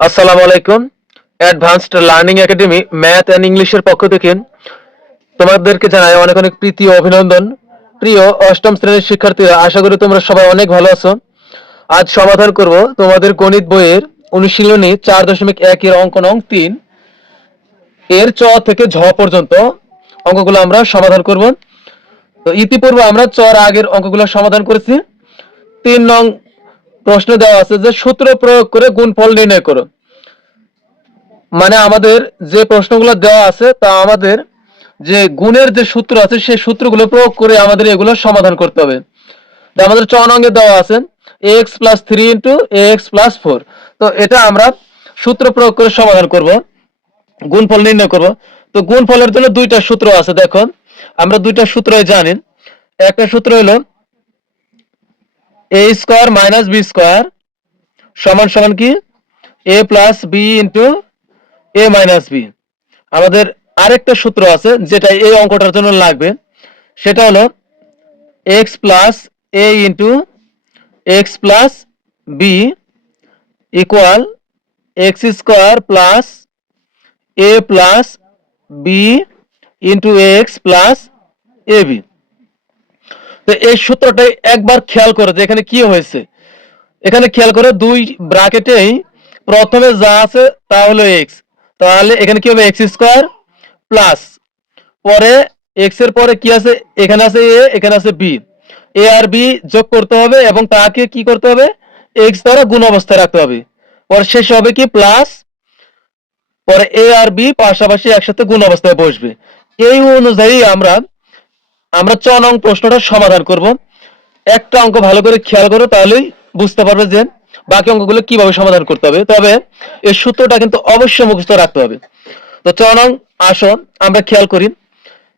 আসসালামু আলাইকুম। Advanced learning academy math and ইংলিশের পক্ষ থেকে তোমাদেরকে জানাই অনেক অনেক প্রীতি ও অভিনন্দন। প্রিয় অষ্টম শ্রেণীর শিক্ষার্থীরা, আশা করি তোমরা সবাই অনেক ভালো আছো। আজ সমাধান করব তোমাদের গণিত বইয়ের অনুশীলনী 4.1 এর অঙ্ক নং 3 এর চ থেকে ঝ পর্যন্ত অঙ্কগুলো আমরা সমাধান করব। তো ইতিপূর্বে আমরা চর আগের অঙ্কগুলো সমাধান করেছি। 3 নং প্রশ্ন দেওয়া আছে যে সূত্র প্রয়োগ করে গুণফল নির্ণয় করো। মানে আমাদের যে প্রশ্নগুলো দেওয়া আছে তা আমাদের যে গুণের যে সূত্র আছে সেই সূত্রগুলো প্রয়োগ করে আমাদের এগুলো সমাধান করতে হবে। আমাদের 4 নঙ্গে দেওয়া আছে ax + 3 * ax + 4। তো এটা আমরা সূত্র প্রয়োগ করে সমাধান করব, গুণফল নির্ণয় করব। তো গুণফলের জন্য দুইটা সূত্র আছে, দেখো আমরা দুইটা সূত্রই জানি। একটা সূত্র হলো a² - b² = কি a + b * a - b। আমাদের আরেকটা সূত্র আছে যেটা এই অঙ্কটার জন্য লাগবে, সেটা হলো x + a * x + b = x² + a + b * x + ab। তো এই সূত্রটাই একবার খেয়াল করে যে এখানে কি হয়েছে। এখানে খেয়াল করে দুই ব্র্যাকেটেই প্রথমে যা আছে তা হলো x, তাহলে এখানে কি হবে x² প্লাস পরে x এর পরে কি আছে, এখানে আছে a, এখানে আছে b, a আর b যোগ করতে হবে এবং তাকে কি করতে হবে x দ্বারা গুণ অবস্থায় রাখতে হবে। পরে শেষ হবে কি প্লাস, পরে a আর b পাশাপাশি একসাথে গুণ অবস্থায় বসবে। এই অনুযায়ী আমরা 6 নং প্রশ্নটা সমাধান করব। একটা অঙ্ক ভালো করে খেয়াল করো, তাহলেই বুঝতে পারবে যে বাকি অঙ্কগুলো কিভাবে সমাধান করতে হবে। তবে এই সূত্রটা কিন্তু অবশ্যই মুখস্থ রাখতে হবে। তো 6 নং আসো আমরা খেয়াল করি।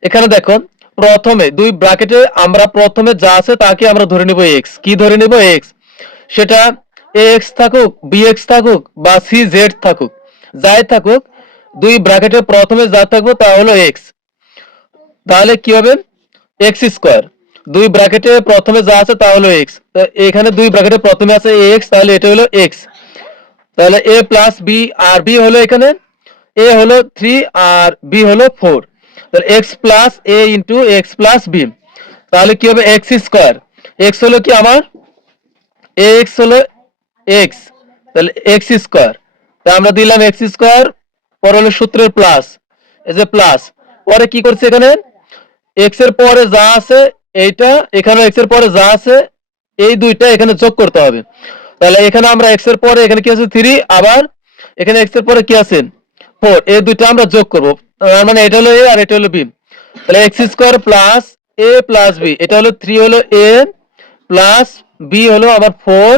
এখানে দেখো প্রথমে দুই ব্র্যাকেটে আমরা প্রথমে যা আছে তাকে আমরা ধরে নিব x। কি ধরে নিব x, সেটা ax থাকুক, bx থাকুক বা cz থাকুক, যাই থাকুক, দুই ব্র্যাকেটে প্রথমে যা থাকবে তা হলো x। তাহলে কি হবে x²। দুই ব্র্যাকেটে প্রথমে যা আছে তা হলো x, তো এখানে দুই ব্র্যাকেটে প্রথমে আছে ax, তাহলে এটা হলো x। তাহলে a + b আর b হলো এখানে a হলো 3 আর b হলো 4, তাহলে x + a * x + b। তাহলে কি হবে x²। x হলো কি আমার ax হলো x, তাহলে x²। তাহলে আমরা দিলাম x², পরে হলো সূত্রের প্লাস, এই যে প্লাস, পরে কি করছে এখানে x এর পরে যা আছে এইটা, এখানে x এর পরে যা আছে এই দুইটা এখানে যোগ করতে হবে। তাহলে এখানে আমরা x এর পরে এখানে কি আছে 3, আবার এখানে x এর পরে কি আছে 4, এই দুইটা আমরা যোগ করব। মানে এটা হলো a আর এটা হলো b, তাহলে x² + a + b, এটা হলো 3 হলো a প্লাস b হলো আবার 4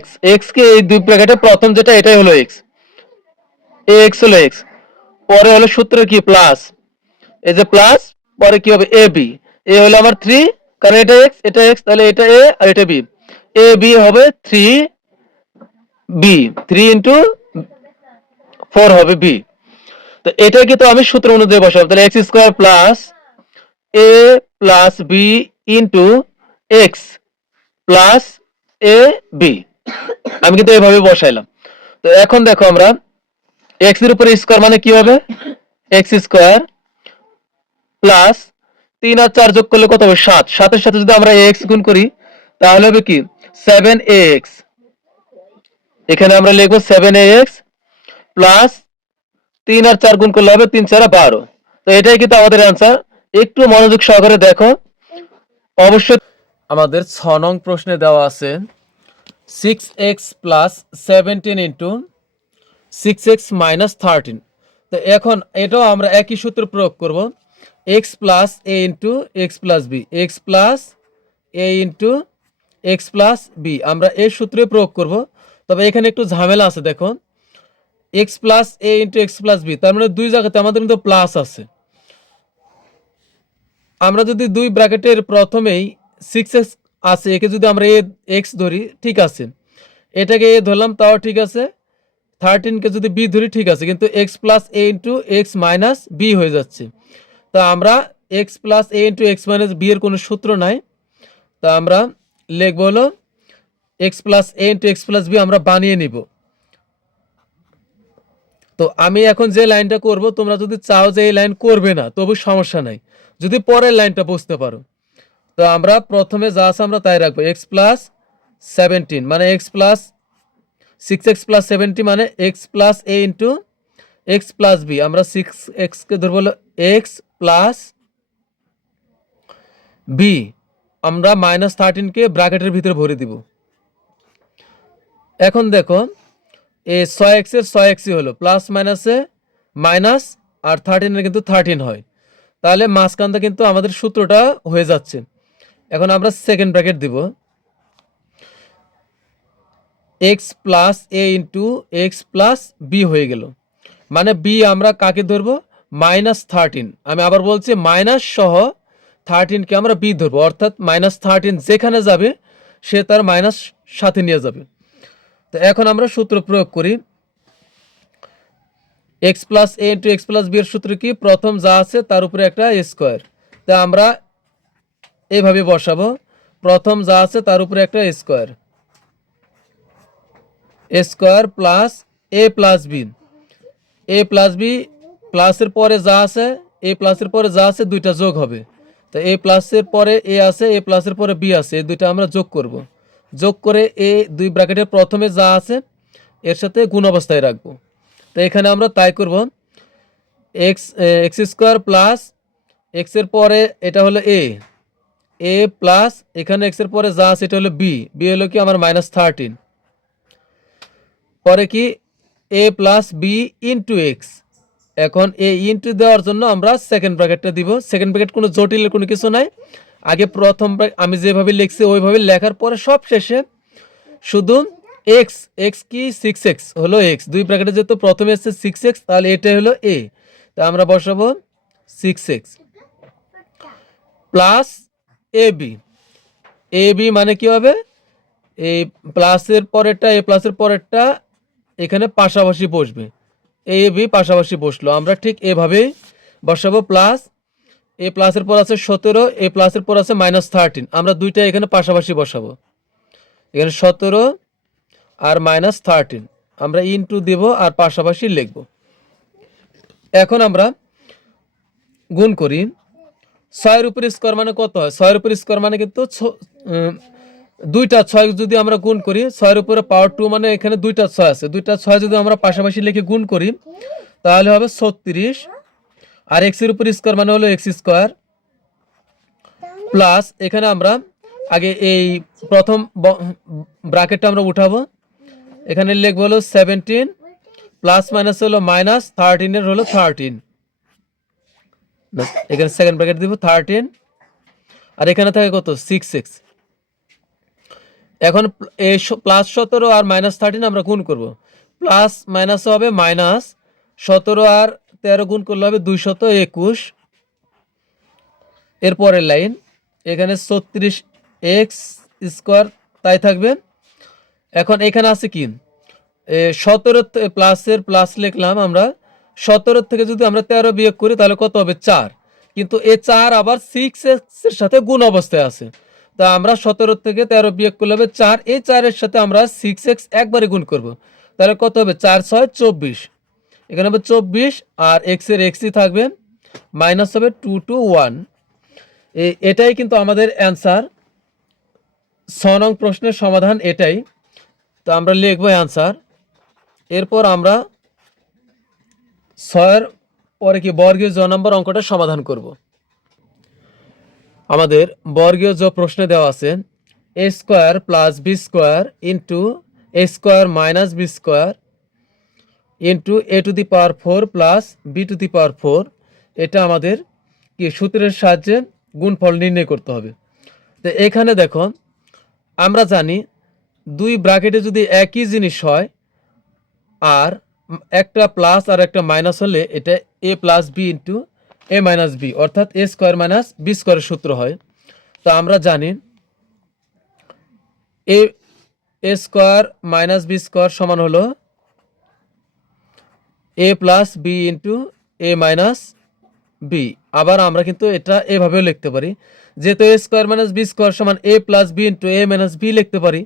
x। x কে এই দুই ব্র্যাকেটে প্রথম যেটা এটাই হলো x, ax হলো x। পরে হলো সূত্র কি প্লাস, এই যে প্লাস, পরে কি হবে ab, a হলো আমার 3 কারণ এটা x এটা x, তাহলে এটা a আর এটা b, ab হবে 3b, 3 * 4 হবে b। তো এটা কিন্তু আমি সূত্র অনুযায়ী বসাবো, তাহলে x² + a + b * x + ab। আমি কিন্তু এইভাবে বসাইলাম। তো এখন দেখো আমরা x এর উপরে স্কয়ার মানে কি হবে x² প্লাস 3 আর 4 যোগ করলে কত হবে 7, 7 এর সাথে যদি আমরা ax গুণ করি তাহলে হবে কি 7ax। এখানে আমরা লিখব 7ax প্লাস 3 আর 4 গুণ করলে হবে 3 × 4 = 12। তো এটাই কিন্তু আমাদের অ্যান্সার। একটু মনোযোগ সহকারে দেখো। অবশ্যই আমাদের 6 নং প্রশ্নে দেওয়া আছে 6x + 17 * 6x - 13। তো এখন এটাও আমরা একই সূত্র প্রয়োগ করব, x + a * x + b, x + a * x + b, আমরা এই সূত্রে প্রয়োগ করব। তবে এখানে একটু ঝামেলা আছে, দেখো x + a * x + b, তার মানে দুই জায়গাতে আমাদের কিন্তু প্লাস আছে। আমরা যদি দুই ব্র্যাকেটের প্রথমেই 6x আছে, একে যদি আমরা x ধরি ঠিক আছে, এটাকে a ধরলাম তাও ঠিক আছে, 13 কে যদি b ধরি ঠিক আছে, কিন্তু x + a * x - b হয়ে যাচ্ছে। তা আমরা x + a * x - b এর কোনো সূত্র নাই, তা আমরা লিখব হলো x + a * x + b আমরা বানিয়ে নিব। তো আমি এখন যে লাইনটা করব, তোমরা যদি চাও যে এই লাইন করবে না তবু সমস্যা নাই, যদি পরের লাইনটা বুঝতে পারো। তো আমরা প্রথমে যা আছে আমরা তাই রাখবো, এক্স প্লাস 17 মানে এক্স প্লাস 6x প্লাস 70 মানে এক্স প্লাস এ ইন্টু এক্স প্লাস বি। আমরা 6x কে ধরবো হলো এক্স প্লাস বি, আমরা -13 কে ব্র্যাকেটের ভিতরে ভরে দিব। এখন দেখো এই 6x এর 6x হলো প্লাস মাইনাসে মাইনাস, আর 13 এর কিন্তু 13 হয়, তাহলে মাঝখানটা কিন্তু আমাদের সূত্রটা হয়ে যাচ্ছে। এখন আমরা সেকেন্ড ব্র্যাকেট দিব, এক্স প্লাস এ ইন্টু এক্স প্লাস বি হয়ে গেল। মানে বি আমরা কাকে ধরবো, -13। আমি আবার বলছি মাইনাস সহ 13কে আমরা বি ধরবো, অর্থাৎ -13 যেখানে যাবে সে তার মাইনাস সাথে নিয়ে যাবে। তো এখন আমরা সূত্র প্রয়োগ করি, এক্স প্লাস এ ইন্টু এক্স প্লাস বি এর সূত্র কি, প্রথম যা আছে তার উপরে একটা স্কোয়ার। তা আমরা এইভাবে বসাবো, প্রথম যা আছে তার উপরে একটা স্কোয়ার, স্কোয়ার প্লাস এ প্লাস বি, এ প্লাস বি প্লাসের পরে যা আছে, এ প্লাসের পরে যা আছে দুইটা যোগ হবে। তো এ প্লাসের পরে এ আছে, এ প্লাসের পরে বি আছে, এই দুইটা আমরা যোগ করব। যোগ করে এ দুই ব্র্যাকেটের প্রথমে যা আছে এর সাথে গুণ অবস্থায় রাখবো। তো এখানে আমরা তাই করব, এক্স স্কোয়ার প্লাস এক্স এর পরে এটা হলো এ প্লাস এখানে এক্স এর পরে যা আছে এটা হলো বি, বি হলো কি আমার -13, পরে কি এ প্লাস বি ইন্টু এক্স। এখন এ ইন্টু দেওয়ার জন্য আমরা সেকেন্ড ব্র্যাকেটটা দিব। সেকেন্ড ব্র্যাকেট কোনো জটিলের কোনো কিছু নাই, আগে প্রথম আমি যেভাবে লিখছি ওইভাবে লেখার পরে সব শেষে শুধু এক্স, এক্স কি 6x হলো এক্স, দুই ব্র্যাকেটে যেহেতু প্রথমে এসছে 6x, তাহলে এটাই হলো এ, তা আমরা বসাবো 6x plus A B. A B মানে কি হবে, এই প্লাসের পরেরটা এ প্লাসের পরেরটা এখানে পাশাপাশি বসবে, এ বি পাশাপাশি বসলো, আমরা ঠিক এভাবেই বসাবো। প্লাস এ প্লাসের পর আছে 17, এ প্লাসের পর আছে -13, আমরা দুইটা এখানে পাশাপাশি বসাবো, এখানে 17 আর -13 আমরা ইনটু দেব আর পাশাপাশি লিখব। এখন আমরা গুণ করি, 6 এর উপর স্কোয়ার মানে কত হয়, 6 এর উপর স্কোয়ার মানে কিন্তু দুইটা 6 যদি আমরা গুণ করি, 6 এর উপরে পাওয়ার 2 মানে এখানে দুইটা 6 আছে, দুইটা 6 যদি আমরা পাশাপাশি লিখে গুণ করি তাহলে হবে 36, আর এক্স এর উপর স্কোয়ার মানে হলো এক্স স্কোয়ার, প্লাস এখানে আমরা আগে এই প্রথম ব্র্যাকেটটা আমরা উঠাবো, এখানে লিখবো হলো 17 প্লাস মাইনাস হলো -13 এর হলো 13, এখানে সেকেন্ড ব্র্যাকেট দিব 13, আর এখানে থাকে কত 6x। এখন এই +17 আর -13 আমরা গুণ করব, প্লাস মাইনাস হবে -17 আর 13 গুণ করলে হবে 221। এরপরের লাইন এখানে 36x স্কোয়ার তাই থাকবে। এখন এখানে আছে কি 17 প্লাসের প্লাস লিখলাম আমরা, 17 থেকে যদি আমরা 13 বিয়োগ করি তাহলে কত হবে 4, কিন্তু এই 4 আবার 6x এর সাথে গুণ অবস্থায় আছে, তা আমরা 17 থেকে 13 বিয়োগ করলে হবে 4, এই 4 এর সাথে আমরা 6x একবারে গুণ করব, তাহলে কত হবে 4 6 24, এখানে হবে 24, আর x এর xই থাকবে, মাইনাস হবে 2 to 1। এটাই কিন্তু আমাদের অ্যান্সার, 6 নং প্রশ্নের সমাধান এটাই। তো আমরা লিখবো অ্যান্সার, এরপর আমরা 6 পরে কি বর্গীয় জ নম্বর অঙ্কটা সমাধান করব। আমাদের বর্গীয় জ প্রশ্নে দেওয়া আছে a square plus B square into a square minus B square into a to the power 4 plus B to the power 4। এটা আমাদের কি সূত্রের সাহায্যে গুণফল নির্ণয় করতে হবে। তো এখানে দেখো আমরা জানি দুই ব্র্যাকেটে যদি একই জিনিস হয় আর একটা প্লাস আর একটা মাইনাস হলে এটা এ plus B into A minus B, অর্থাৎ এ স্কোয়ার মাইনাস বি স্কোয়ারের সূত্র হয়। তো আমরা জানি এ স্কোয়ার মাইনাস বি স্কোয়ার সমান হলো A plus B into A minus B. আবার আমরা কিন্তু এটা এভাবেও লিখতে পারি, যেহেতু এ স্কোয়ার মাইনাস বি স্কোয়ার সমান এ plus B into A minus B লিখতে পারি।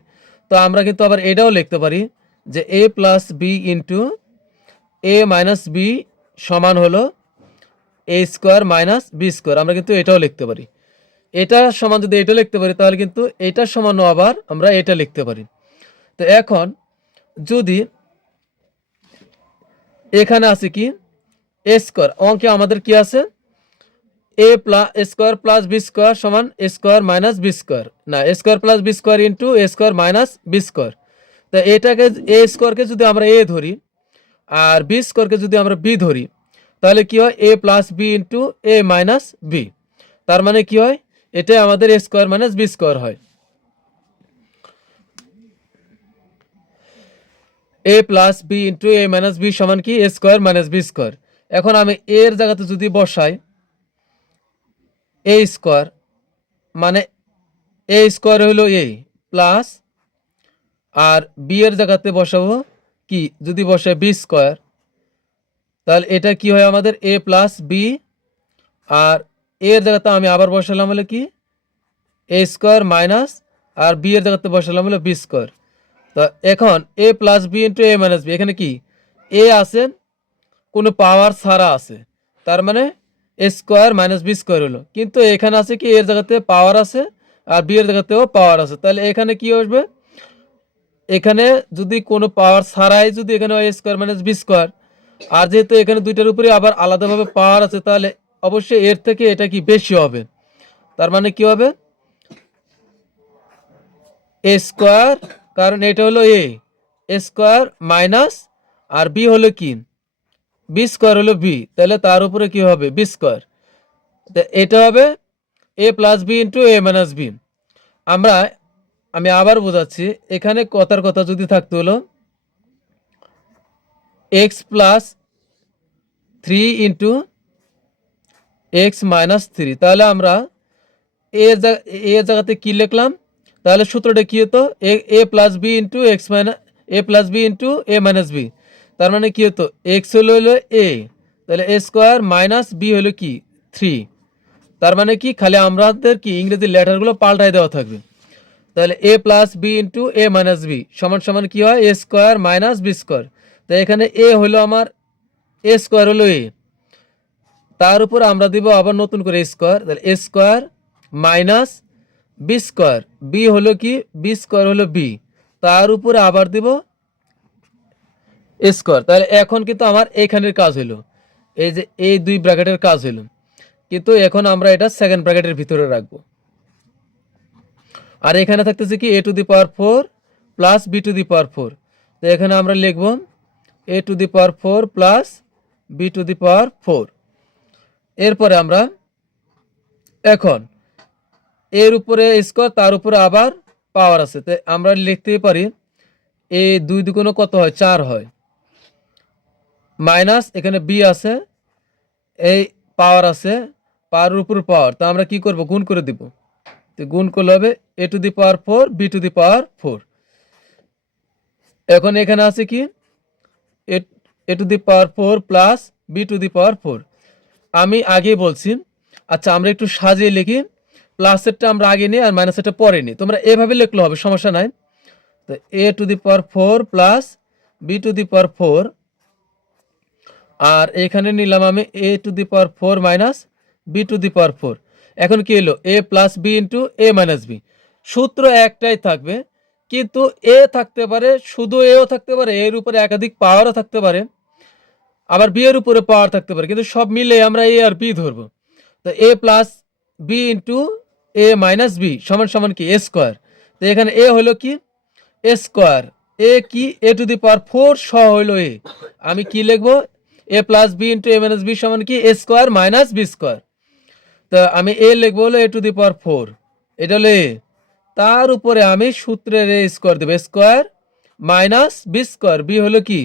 তো আমরা কিন্তু আবার এটাও লিখতে পারি যে এ plus B into A minus B সমান হলো A square minus B square. আমরা কিন্তু এটাও লিখতে পারি, এটা সমান যদি এটা লিখতে পারি তাহলে কিন্তু এটার সমানও আবার আমরা এটা লিখতে পারি। তো এখন যদি এখানে আছে কি এ স্কোয়ার, অঙ্কে আমাদের কি আছে A plus square plus B square সমান A square minus B square, না A square plus B square into A square minus B square. তো এটাকে এ স্কোয়ারকে যদি আমরা এ ধরি আর বি স্কোয়ারকে যদি আমরা বি ধরি তাহলে কি হয় এ plus B into A minus B. তার মানে কি হয় এটা আমাদের এ স্কোয়ার মাইনাস বি স্কোয়ার হয়। এ plus B into A minus B সমান কি A square minus B square. এখন আমি এর জায়গাতে যদি বসাই এ স্কোয়ার, মানে এ স্কোয়ার হলো এ প্লাস, আর বি এর জায়গাতে বসাবো কি যদি বসাই বি স্কোয়ার, তাহলে এটা কি হয় আমাদের এ প্লাস বি, আর এর জায়গাতে আমি আবার বসালাম হলো কি A square minus, R B এর জায়গাতে বসালাম হলো বি স্কোয়ার। তো এখন এ plus B into A minus B, এখানে কি এ আছে কোনো পাওয়ার ছাড়া আছে, তার মানে এ স্কোয়ার মাইনাস বি স্কোয়ার হলো, কিন্তু এখানে আছে কি এর জায়গাতে পাওয়ার আছে আর বি এর জায়গাতেও পাওয়ার আছে, তাহলে এখানে কি আসবে এখানে যদি কোনো পাওয়ার ছাড়াই যদি এখানে হয় স্কোয়ার মাইনাস বি স্কোয়ার, আর যেহেতু এখানে দুইটার উপরে আবার আলাদাভাবে পাওয়ার আছে তাহলে অবশ্যই এর থেকে এটা কি বেশি হবে। তার মানে কি হবে এ স্কোয়ার, কারণ এটা হলো A square minus, R B হলো কি বি স্কোয়ার হলো বি, তাহলে তার উপরে কি হবে বি স্কোয়ার। এটা হবে A plus B into A minus B. আমি আবার বোঝাচ্ছি, এখানে কথার কথা যদি থাকতো হলো X plus three into X minus three, তাহলে আমরা এর জায়গাতে কি লিখলাম, তাহলে সূত্রটা কি হতো A plus B into X minus A plus B into A minus B. তার মানে কি হতো এক্স হলো এ, তাহলে এ স্কোয়ার মাইনাস বি হলো কি থ্রি। তার মানে কি খালি আমাদের কি ইংরেজি লেটারগুলো পাল্টাই দেওয়া থাকবে। তাহলে A plus B into A minus B সমান সমান কি হয় এ স্কোয়ার মাইনাস বি স্কোয়ার। তো এখানে এ হলো আমার এ স্কোয়ার হলো এ, তার উপর আমরা দিব আবার নতুন করে স্কোয়ার, তাহলে A square minus B square, B হলো কি বি স্কোয়ার হলো বি, তার উপরে আবার দিব স্কোয়ার। তাহলে এখন কিন্তু আমার এখানের কাজ হলো এই যে এই দুই ব্র্যাকেটের কাজ হলো, কিন্তু এখন আমরা এটা সেকেন্ড ব্র্যাকেটের ভিতরে রাখবো। আর এখানে থাকতেছে কি A to the power four plus B to the power four, তো এখানে আমরা লিখব A to the power four plus B to the power four. এরপরে আমরা এখন এর উপরে স্কোয়ার তার উপরে আবার পাওয়ার আছে, তো আমরা লিখতে পারি এ দুই দুগুণ কত হয় চার হয়, মাইনাস এখানে বি আছে এই পাওয়ার আছে পাওয়ারের উপর পাওয়ার, তো আমরা কি করব গুণ করে দিব, তো গুণ করলে হবে A to the power four B to the power four. এখন এখানে আছে কি A to the power four plus B to the power four. আমি আগে বলছি, আচ্ছা আমরা একটু সাজিয়ে লিখি, প্লাসেরটা আমরা আগে নিই আর মাইনাসেরটা পরে নিই, তোমরা এভাবে লিখলে হবে সমস্যা নাই। তো A to the power four plus B to the power four, আর এখানে নিলাম আমি A to the power four minus B to the power four. এখন কি হলো A plus B into A minus B, সূত্র একটাই থাকবে কিন্তু এ থাকতে পারে শুধু এও থাকতে পারে, এর উপরে একাধিক পাওয়ারও থাকতে পারে, আবার বি এর উপরে পাওয়ার থাকতে পারে, কিন্তু সব মিলে আমরা এ আর বি ধরবো। তো এ plus B into A minus B সমান সমান কি এ স্কোয়ার। তো এখানে এ হলো কি এ স্কোয়ার, এ কি A to the power four সহ হইলো এ, আমি কি লিখবো এ plus B into A minus B সমান কি A square minus B square. তো আমি এ লিখবো হলো এ টু দি পাওয়ার ফোর, এটা হলো এ, তার উপরে আমি সূত্রের এ স্কোয়ার দেবো square minus B square, B হলো কি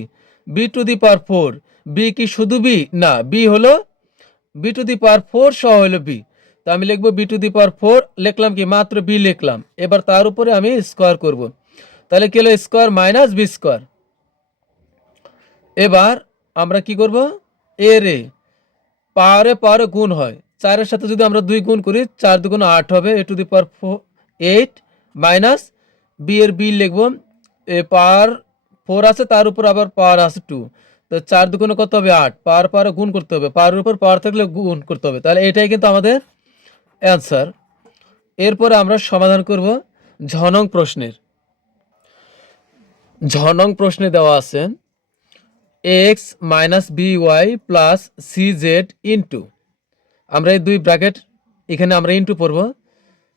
B to the power four, B কি শুধু বি না বি হলো B to the power four সহ হলো বি, তো আমি লিখবো B to the power four লিখলাম কি মাত্র বি লিখলাম, এবার তার উপরে আমি স্কোয়ার করব, তাহলে কি হলো স্কোয়ার মাইনাস বি স্কোয়ার। এবার আমরা কি করব এর এ পাওয়ারে পাওয়ারে গুণ হয়, চারের সাথে যদি আমরা দুই গুণ করি চার দুগুণ আট হবে A to the power four eight minus B এর বি লিখবো এ পাওয়ার ফোর আছে তার উপর আবার পাওয়ার আছে টু, তো 4 দুগুণে কত হবে 8, পাওয়ার পাওয়ার গুণ করতে হবে, পাওয়ারের উপর পাওয়ার থাকলে গুণ করতে হবে, তাহলে এটাই কিন্তু আমাদের অ্যান্সার। এরপরে আমরা সমাধান করব ঝনং প্রশ্নের। ঝনং প্রশ্নে দেওয়া আছে X minus B Y plus C Z into, আমরা এই দুই ব্র্যাকেট এখানে আমরা ইন্টু পড়ব,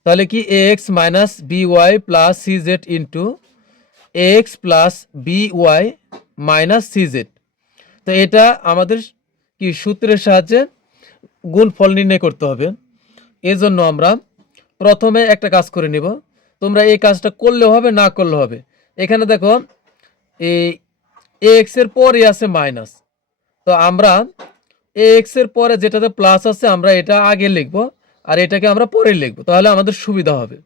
তাহলে কি X minus B Y plus C Z into X plus B Y minus C Z. তো এটা আমাদের কি সূত্রের সাহায্যে গুণফল নির্ণয় করতে হবে। এই জন্য আমরা প্রথমে একটা কাজ করে নিব, তোমরা এই কাজটা করলেও হবে না করলেও হবে। এখানে দেখো এই এক্স এর পরে আছে মাইনাস, তো আমরা এক্স এর পরে যেটাতে প্লাস আছে আমরা এটা আগে লিখব আর এটাকে আমরা পরে লিখব, তাহলে আমাদের সুবিধা হবে।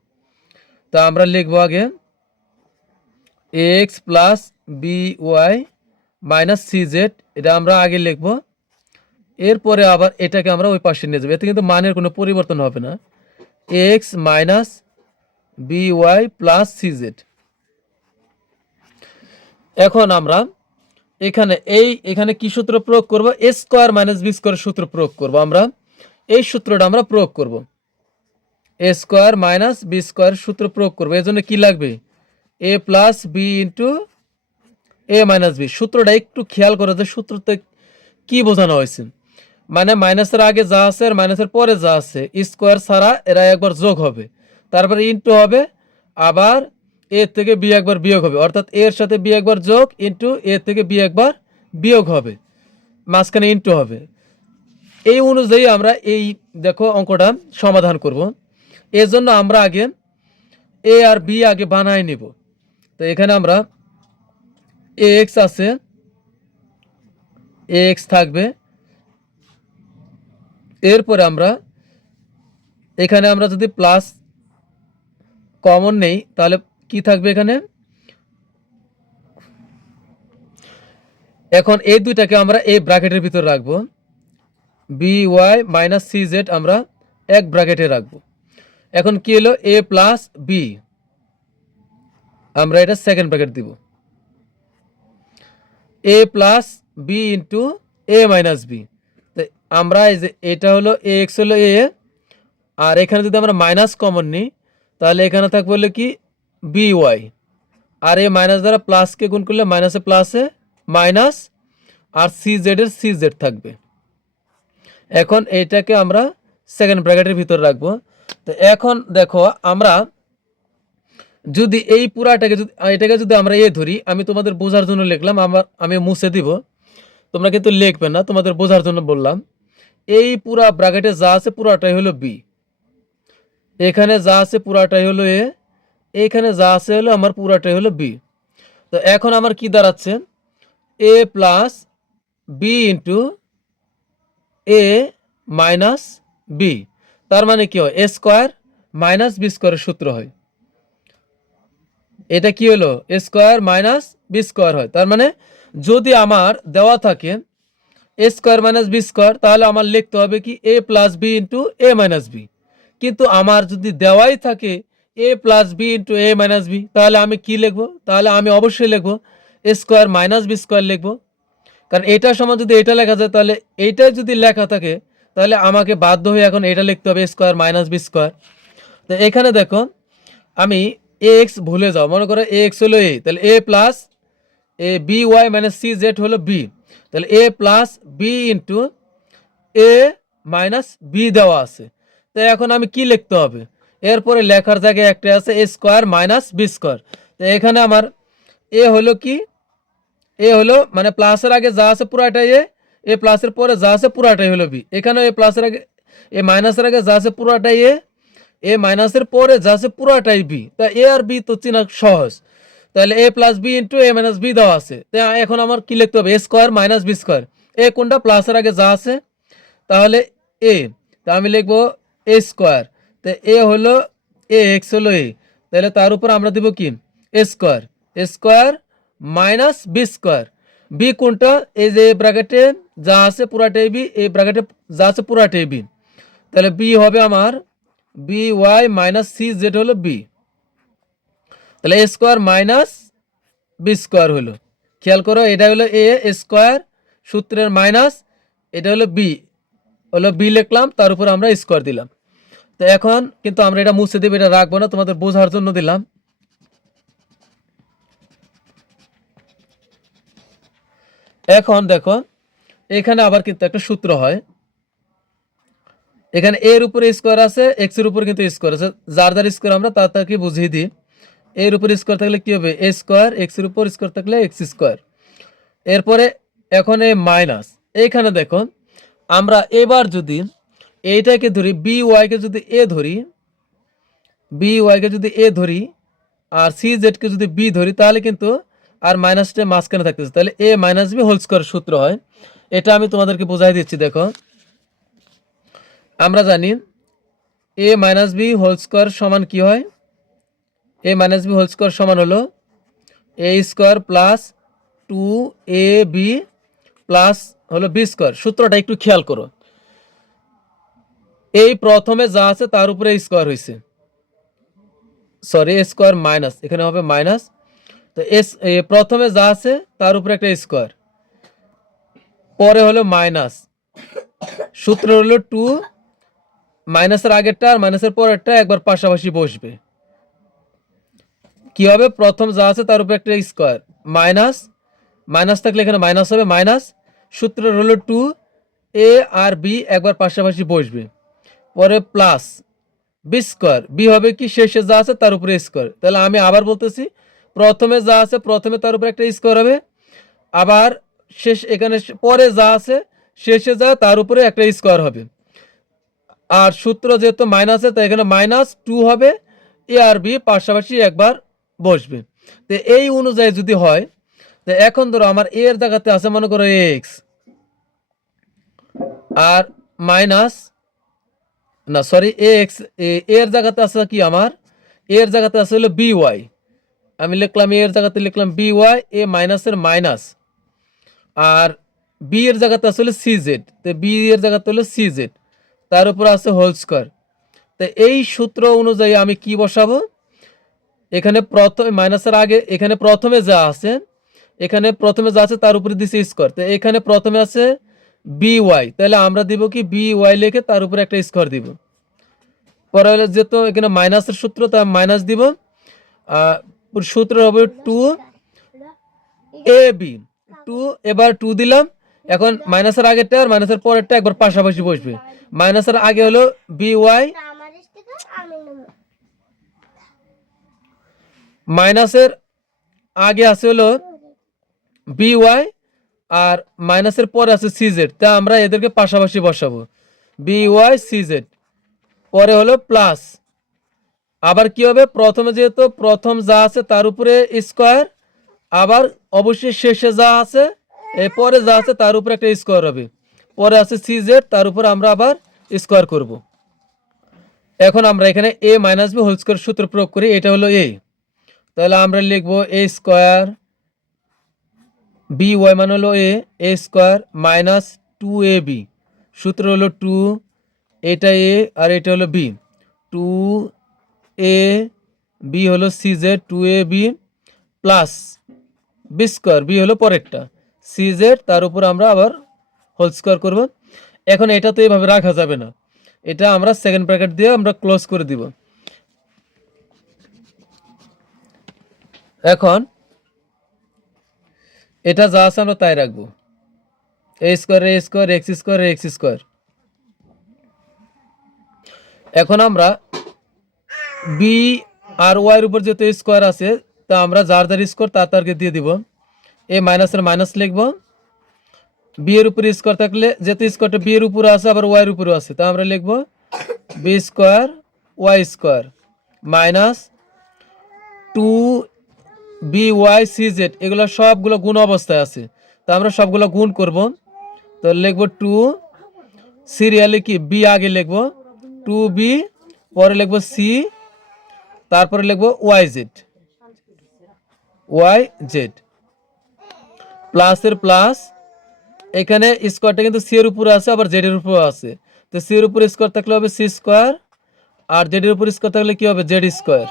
তা আমরা লিখব আগে X plus B Y minus C Z, এটা আমরা আগে লিখব, এরপরে আবার এটাকে আমরা ওই পাশে নিয়ে যাবো, এতে কিন্তু মানের কোনো পরিবর্তন হবে না। X minus B Y plus C Z. এখন আমরা এখানে কি সূত্র প্রয়োগ করব, A square minus B square সূত্র প্রয়োগ করব। আমরা এই সূত্রটা আমরা প্রয়োগ করব, A square minus B square সূত্র প্রয়োগ করব। এর জন্য কি লাগবে, A plus B into A minus B. সূত্রটা একটু খেয়াল করে যে সূত্রতে কি বোঝানো হয়েছে, মানে মাইনাসের আগে যা আছে আর মাইনাসের পরে যা আছে স্কোয়ার ছাড়া এরা একবার যোগ হবে, তারপরে ইন্টু হবে, আবার এ থেকে বি একবার বিয়োগ হবে, অর্থাৎ এর সাথে বি একবার যোগ ইন্টু এ থেকে বি একবার বিয়োগ হবে, মাঝখানে ইন্টু হবে। এই অনুযায়ী আমরা এই দেখো অঙ্কটা সমাধান করব। এর জন্য আমরা আগে এ আর বি আগে বানায় নিব। তো এখানে আমরা এক্স আছে, এক্স থাকবে, এরপরে আমরা এখানে আমরা যদি প্লাস কমন নেই তাহলে কি থাকবে এখানে, এখন এই দুইটাকে আমরা এই ব্র্যাকেটের ভিতর রাখবো, B Y minus C Z আমরা এক ব্র্যাকেটে রাখবো। এখন কি হলো এ প্লাস বি, আমরা এটা সেকেন্ড ব্র্যাকেট দিব, এ plus B into A minus B. তো আমরা এই যে এটা হলো এ এক্স হলো এ, আর এখানে যদি আমরা মাইনাস কমন নিই তাহলে এখানে থাকবে হলো কি বি ওয়াই, আর এই মাইনাস দ্বারা প্লাসকে গুণ করলে মাইনাসে প্লাসে মাইনাস, আর সি জেড এর সি জেড থাকবে। এখন এইটাকে আমরা সেকেন্ড ব্র্যাকেটের ভিতর রাখবো। তো এখন দেখো আমরা যদি এই পুরাটাকে যদি এটাকে যদি আমরা এ ধরি, আমি তোমাদের বোঝার জন্য লিখলাম, আমি মুছে দিব, তোমরা কিন্তু লিখবে না, তোমাদের বোঝার জন্য বললাম। এই পুরা ব্র্যাকেটে যা আছে পুরাটাই হলো বি, এখানে যা আছে পুরাটাই হলো এ, এখানে যা আছে হলো আমার পুরাটাই হলো বি। তো এখন আমার কি দাঁড়াচ্ছে, এ plus B into A minus B, তার মানে কি হয় এ স্কোয়ার মাইনাস বি স্কোয়ারের সূত্র হয়। এটা কি হলো A square minus B square হয়, তার মানে যদি আমার দেওয়া থাকে এ স্কোয়ার মাইনাস বি স্কোয়ার তাহলে আমার লিখতে হবে কি এ plus B into A minus B. কিন্তু আমার যদি দেওয়াই থাকে এ plus B into A minus B, তাহলে আমি কি লিখবো, তাহলে আমি অবশ্যই লিখবো এ স্কোয়ার মাইনাস বি স্কোয়ার লিখবো, কারণ এটার সময় যদি এটা লেখা যায় তাহলে এইটাই যদি লেখা থাকে তাহলে আমাকে বাধ্য হয়ে এখন এটা লিখতে হবে এ স্কোয়ার মাইনাস বি স্কোয়ার। তো এখানে দেখো আমি এ এক্স ভুলে যাও, মনে করো এ এক্স হলো এ, তাহলে A plus A B Y minus C Z হলো বি, তাহলে A plus B into A minus B দেওয়া আছে। তো এখন আমি কি লিখতে হবে, এরপরে লেখার জায়গায় একটা আছে A square minus B square. তো এখানে আমার এ হলো কি, এ হলো মানে প্লাসের আগে যা আছে পুরাটাই এ প্লাসের পরে যা আছে পুরাটাই হলো বি, এখানে এ প্লাসের আগে এ মাইনাসের আগে যা আছে পুরাটাই এ মাইনাসের পরে যা আছে পুরাটাই বি। তা এ আর বি তো চেনা সহজ, তাহলে A plus B into A minus B দেওয়া আছে। তা এখন আমার কি লিখতে হবে এ স্কোয়ার মাইনাস বি স্কোয়ার, এ কোনটা প্লাসের আগে যা আছে, তাহলে এ, তা আমি লিখবো এ স্কোয়ার, তো এ হলো এ এক্স হলো এ, তাহলে তার উপর আমরা দিব কি A square minus B square. B কোনটা, এই যে ব্র্যাকেটে যা আছে পুরাটাই বি, এই ব্র্যাকেটে যা আছে পুরাটাই বি, তাহলে বি হবে আমার B Y minus C Z হলো বি, তাহলে A square minus B square হলো। খেয়াল করো এটা হলো এ স্কোয়ার সূত্রের মাইনাস, এটা হলো বি লিখলাম, তার উপর আমরা স্কোয়ার দিলাম। তো এখন কিন্তু আমরা এটা মুছে দেব, এটা রাখবো না, তোমাদের বোঝার জন্য দিলাম। এখন দেখো এখানে আবার কিন্তু একটা সূত্র হয়, এখানে এর উপরে স্কোয়ার আছে, এক্স এর উপরে কিন্তু স্কোয়ার আছে, যার যার স্কোয়ার আমরা তাকে বুঝিয়ে দিই। এর উপর স্কোয়ার থাকলে কি হবে, এ স্কোয়ার, এক্স এর উপর স্কোয়ার থাকলে এক্স স্কোয়ার। এরপরে এখন এই মাইনাস, এইখানে দেখো আমরা এবার যদি এইটাকে ধরি, বি ওয়াইকে যদি এ ধরি, আর সি জেডকে যদি বি ধরি, তাহলে কিন্তু আর মাইনাসটা মাঝখানে থাকতেছে, তাহলে এ মাইনাস বি হোল স্কোয়ার সূত্র হয়। এটা আমি তোমাদেরকে বোঝাই দিচ্ছি। দেখো আমরা জানি এ মাইনাস বি হোল স্কোয়ার সমান কি হয়, এ মাইনাস বি হোল স্কোয়ার সমান হলো A square plus 2ab plus হলো বি স্কোয়ার। সূত্রটা একটু খেয়াল করো, এই প্রথমে যা আছে তার উপরে স্কোয়ার হয়েছে, সরি এ স্কোয়ার মাইনাস, এখানে হবে মাইনাস। তো প্রথমে যা আছে তার উপরে একটা স্কোয়ার, পরে হলো মাইনাস, সূত্র হলো 2, মাইনাসের আগেরটা আর মাইনাসের পরেরটা একবার পাশাপাশি বসবে, কি হবে, প্রথম যা আছে তার উপরে একটা স্কোয়ার, মাইনাস, মাইনাস থাকলে এখানে মাইনাস হবে, মাইনাস, সূত্রের হলো 2, এ আর বি একবার পাশাপাশি বসবে, পরে প্লাস বি স্কোয়ার, বি হবে কি শেষে যা আছে তার উপরে স্কোয়ার। তাহলে আমি আবার বলতেছি, প্রথমে যা আছে প্রথমে তার উপরে একটা স্কোয়ার হবে, আবার শেষ এখানে পরে যা আছে শেষে যা তার উপরে একটা স্কোয়ার হবে, আর সূত্র যেহেতু মাইনাসে তাই এখানে -2 হবে, এ আর বি পাশাপাশি একবার বসবে। তো এই অনুযায়ী যদি হয়, তো এখন ধরো আমার এ এর জায়গাতে আছে মনে করো এক্স, আর মাইনাস না সরি এক্স, এর জায়গাতে আছে কি আমার, এর জায়গাতে আছে হলো বি ওয়াই, আমি লিখলাম এর জায়গাতে লিখলাম বি ওয়াই, এ মাইনাসের মাইনাস, আর বি এর জায়গাতে আছে হলো সি জেড, তো বি এর জায়গাতে হলো সি জেড, তার উপর আছে হোল স্কোয়ার। তো এই সূত্র অনুযায়ী আমি কি বসাবো, এখানে প্রথমে মাইনাসের আগে এখানে প্রথমে যা আছে, এখানে প্রথমে যা আছে তার উপরে দিছে স্কোয়ার, তো এখানে প্রথমে আছে বি ওয়াই, তাহলে আমরা দিব কি বি ওয়াই লিখে তার উপরে একটা স্কোয়ার দিব, পরে হলে যেহেতু এখানে মাইনাসের সূত্র তাই মাইনাস দিব, সূত্র হবে 2ab, 2 এবার 2 দিলাম, এখন মাইনাসের আগেরটা আর মাইনাসের পরেরটা একবার পাশাপাশি বসবে, মাইনাসের আগে হলো বি ওয়াই, মাইনাসের আগে আছে হলো বি ওয়াই, আর মাইনাসের পরে আছে সি জেড, তা আমরা এদেরকে পাশাপাশি বসাবো, বি ওয়াই সি জেড, পরে হলো প্লাস, আবার কি হবে, প্রথমে যেহেতু প্রথম যা আছে তার উপরে স্কোয়ার, আবার অবশ্যই শেষে যা আছে পরে যা আছে তার উপরে একটা স্কোয়ার হবে, পরে আছে সি জেড, তার উপর আমরা আবার স্কোয়ার করব। এখন আমরা এখানে এ মাইনাস বি হোল স্কোয়ার সূত্র প্রয়োগ করি, এটা হলো এ, তাহলে আমরা লিখবো এ স্কোয়ার বি ওয়াই মানে হলো এ স্কোয়ার মাইনাস 2ab, সূত্র হলো 2, এটা এ আর এটা হলো বি, 2ab হলো C Z, 2ab plus B square, B হলো পরেরটা, সি জেড, তার উপর আমরা আবার হোল স্কোয়ার করব। এখন এটা তো এইভাবে রাখা যাবে না, এটা আমরা সেকেন্ড ব্র্যাকেট দিয়ে আমরা ক্লোজ করে দিব। এখন এটা যা আছে আমরা তাই রাখবো, এ স্কোয়ার এক্স স্কোয়ার। এখন আমরা বি আর ওয়াই এর উপর যেহেতু স্কোয়ার আছে, তা আমরা যার যার স্কোয়ার তারকে দিয়ে দিব, এ মাইনাসের মাইনাস লিখবো, বি এর উপরে স্কোয়ার থাকলে যেহেতু স্কোয়ারটা বি এর উপরে আছে আবার ওয়াই এর উপরে আছে, তা আমরা লিখবো B square Y square minus 2বি ওয়াই সি জেড, এগুলো সবগুলো গুণ অবস্থায় আছে, তা আমরা সবগুলো গুণ করব, তো লিখবো 2, সিরিয়ালে কি বি আগে লিখবো 2b, পরে লিখবো সি, তারপরে লিখবো ওয়াই জেড প্লাসের প্লাস, এখানে স্কোয়ারটা কিন্তু সি এর উপরে আছে আবার জেড এর উপরে আছে, তো সি এর উপরে স্কোয়ার থাকলে হবে সি স্কোয়ার, আর জেড এর উপরে স্কোয়ার থাকলে কি হবে জেড স্কোয়ার।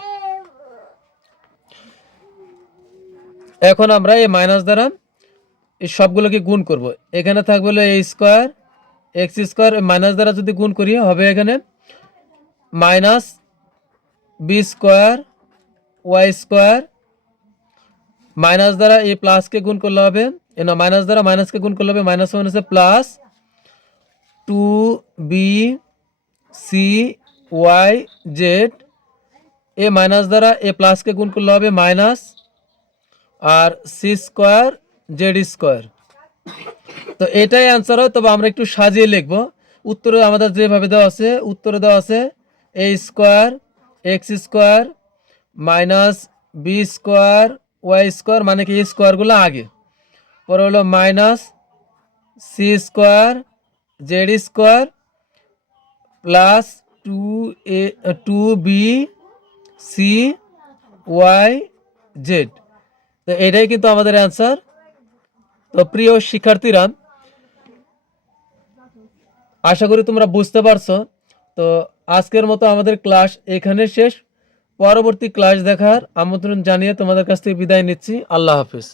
এখন আমরা এই মাইনাস দ্বারা এই সবগুলোকে গুণ করব। এখানে থাকবে হলো A square X square minus দ্বারা যদি গুণ করি হবে এখানে minus B square Y square, minus দ্বারা এই প্লাসকে গুণ করলে হবে না মাইনাস দ্বারা মাইনাসকে গুণ করলে হবে মাইনাস ওয়ান হচ্ছে plus two B C Y Z, A minus দ্বারা এ প্লাসকে গুণ করলে হবে মাইনাস আর সি স্কোয়ার জেড স্কোয়ার। তো এটাই অ্যান্সার হয়, তবে আমরা একটু সাজিয়ে লিখব। উত্তরে আমাদের যেভাবে দেওয়া আছে, উত্তরে দেওয়া আছে A square X square minus B square Y square, মানে কি স্কোয়ারগুলো আগে, পরে হলো minus C square Z square plus two B C Y Z. তো এটাই কিন্তু আমাদের অ্যান্সার। তো প্রিয় শিক্ষার্থীরা, আশা করি তোমরা বুঝতে পারছো। তো আজকের মতো আমাদের ক্লাস এখানে শেষ। পরবর্তী ক্লাস দেখার আমন্ত্রণ জানিয়ে তোমাদের কাছ থেকে বিদায় নিচ্ছি। আল্লাহ হাফিজ।